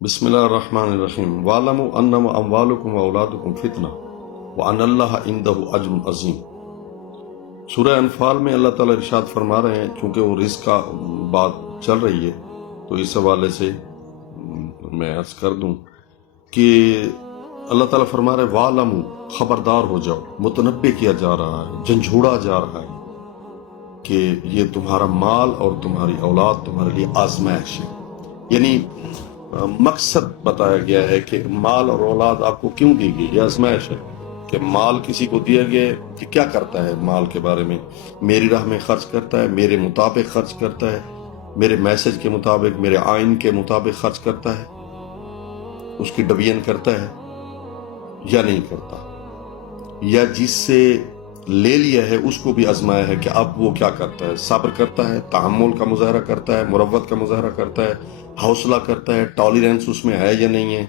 بسم اللہ الرحمن الرحیم وَاعْلَمُوا أَنَّمَا أَمْوَالُكُمْ وَأَوْلَادُكُمْ فِتْنَةٌ وَأَنَّ اللَّهَ عِندَهُ أَجْرٌ عَظِيمٌ۔ سورہ انفال میں اللہ تعالیٰ ارشاد فرما رہے ہیں، چونکہ وہ رزق کا بات چل رہی ہے تو اس حوالے سے میں عرض کر دوں کہ اللہ تعالیٰ فرما رہے ہیں وَاعْلَمُوا، خبردار ہو جاؤ، متنبہ کیا جا رہا ہے، جھنجھوڑا جا رہا ہے کہ یہ تمہارا مال اور تمہاری اولاد تمہارے لیے آزمائش ہے۔ یعنی مقصد بتایا گیا ہے کہ مال اور اولاد آپ کو کیوں دی گئی، یہ آزمائش ہے کہ مال کسی کو دیا گیا ہے کہ کیا کرتا ہے مال کے بارے میں، میری راہ میں خرچ کرتا ہے، میرے مطابق خرچ کرتا ہے، میرے میسج کے مطابق، میرے آئین کے مطابق خرچ کرتا ہے، اس کی ڈویژن کرتا ہے یا نہیں کرتا، یا جس سے لے لیا ہے اس کو بھی آزمایا ہے کہ اب وہ کیا کرتا ہے، صبر کرتا ہے، تحمل کا مظاہرہ کرتا ہے، مروت کا مظاہرہ کرتا ہے، حوصلہ کرتا ہے، ٹالرنس اس میں ہے یا نہیں ہے،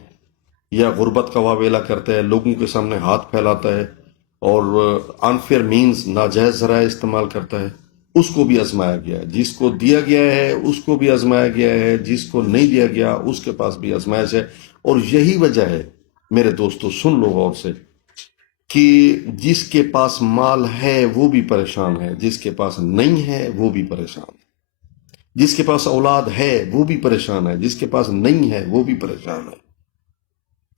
یا غربت کا واویلا کرتا ہے، لوگوں کے سامنے ہاتھ پھیلاتا ہے اور انفیئر مینز، ناجائز ذرائع استعمال کرتا ہے، اس کو بھی آزمایا گیا ہے۔ جس کو دیا گیا ہے اس کو بھی آزمایا گیا ہے، جس کو نہیں دیا گیا اس کے پاس بھی آزمائش ہے۔ اور یہی وجہ ہے میرے دوستو، سن لو غور سے، کہ جس کے پاس مال ہے وہ بھی پریشان ہے، جس کے پاس نہیں ہے وہ بھی پریشان ہے، جس کے پاس اولاد ہے وہ بھی پریشان ہے، جس کے پاس نہیں ہے وہ بھی پریشان ہے۔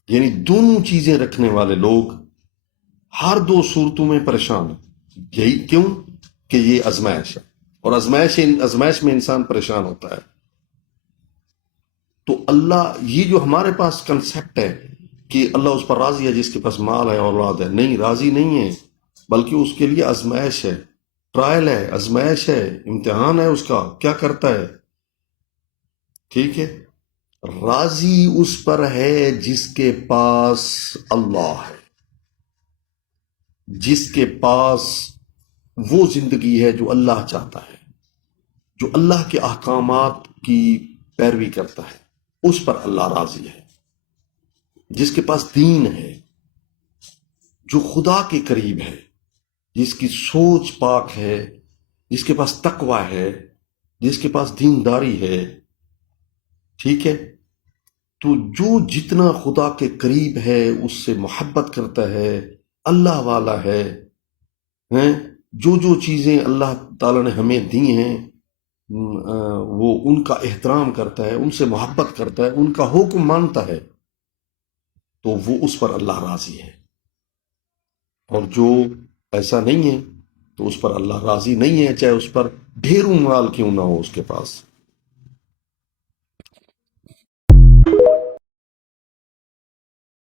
یعنی دونوں چیزیں رکھنے والے لوگ ہر دو صورتوں میں پریشان ہیں۔ یہی کیوں کہ یہ آزمائش ہے، اور آزمائش میں انسان پریشان ہوتا ہے۔ تو اللہ، یہ جو ہمارے پاس کنسیپٹ ہے کہ اللہ اس پر راضی ہے جس کے پاس مال ہے اور اولاد ہے، نہیں، راضی نہیں ہے، بلکہ اس کے لیے آزمائش ہے، ٹرائل ہے، آزمائش ہے، امتحان ہے اس کا، کیا کرتا ہے۔ ٹھیک ہے، راضی اس پر ہے جس کے پاس اللہ ہے، جس کے پاس وہ زندگی ہے جو اللہ چاہتا ہے، جو اللہ کے احکامات کی پیروی کرتا ہے، اس پر اللہ راضی ہے۔ جس کے پاس دین ہے، جو خدا کے قریب ہے، جس کی سوچ پاک ہے، جس کے پاس تقوی ہے، جس کے پاس دینداری ہے، ٹھیک ہے، تو جو جتنا خدا کے قریب ہے، اس سے محبت کرتا ہے، اللہ والا ہے، جو چیزیں اللہ تعالیٰ نے ہمیں دی ہیں وہ ان کا احترام کرتا ہے، ان سے محبت کرتا ہے، ان کا حکم مانتا ہے، تو وہ اس پر اللہ راضی ہے۔ اور جو ایسا نہیں ہے تو اس پر اللہ راضی نہیں ہے، چاہے اس پر ڈھیروں مال کیوں نہ ہو اس کے پاس۔